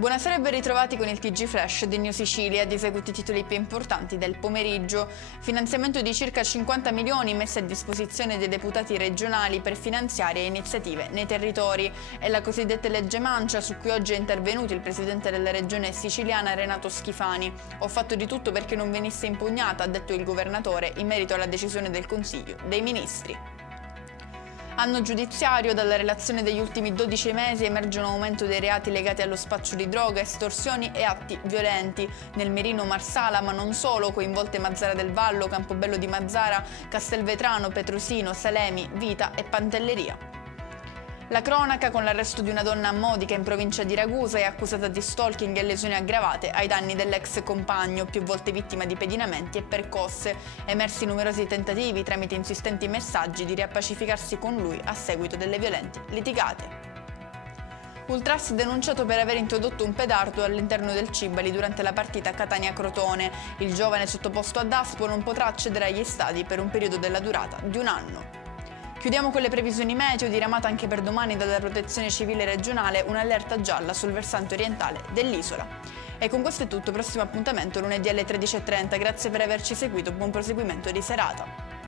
Buonasera e ben ritrovati con il TG Flash di New Sicilia. Di seguito i titoli più importanti del pomeriggio. Finanziamento di circa 50 milioni messi a disposizione dei deputati regionali per finanziare iniziative nei territori. È la cosiddetta legge Mancia su cui oggi è intervenuto il presidente della regione siciliana Renato Schifani. Ho fatto di tutto perché non venisse impugnata, ha detto il governatore, in merito alla decisione del Consiglio dei Ministri. Anno giudiziario, dalla relazione degli ultimi 12 mesi emerge un aumento dei reati legati allo spaccio di droga, estorsioni e atti violenti. Nel mirino Marsala, ma non solo, coinvolte Mazzara del Vallo, Campobello di Mazzara, Castelvetrano, Petrosino, Salemi, Vita e Pantelleria. La cronaca con l'arresto di una donna a Modica in provincia di Ragusa è accusata di stalking e lesioni aggravate ai danni dell'ex compagno, più volte vittima di pedinamenti e percosse. Emersi numerosi tentativi tramite insistenti messaggi di riappacificarsi con lui a seguito delle violenti litigate. Ultras denunciato per aver introdotto un pedardo all'interno del Cibali durante la partita Catania-Crotone. Il giovane sottoposto a Daspo non potrà accedere agli stadi per un periodo della durata di un anno. Chiudiamo con le previsioni meteo, diramata anche per domani dalla Protezione Civile regionale un'allerta gialla sul versante orientale dell'isola. E con questo è tutto, prossimo appuntamento lunedì alle 13:30. Grazie per averci seguito, buon proseguimento di serata.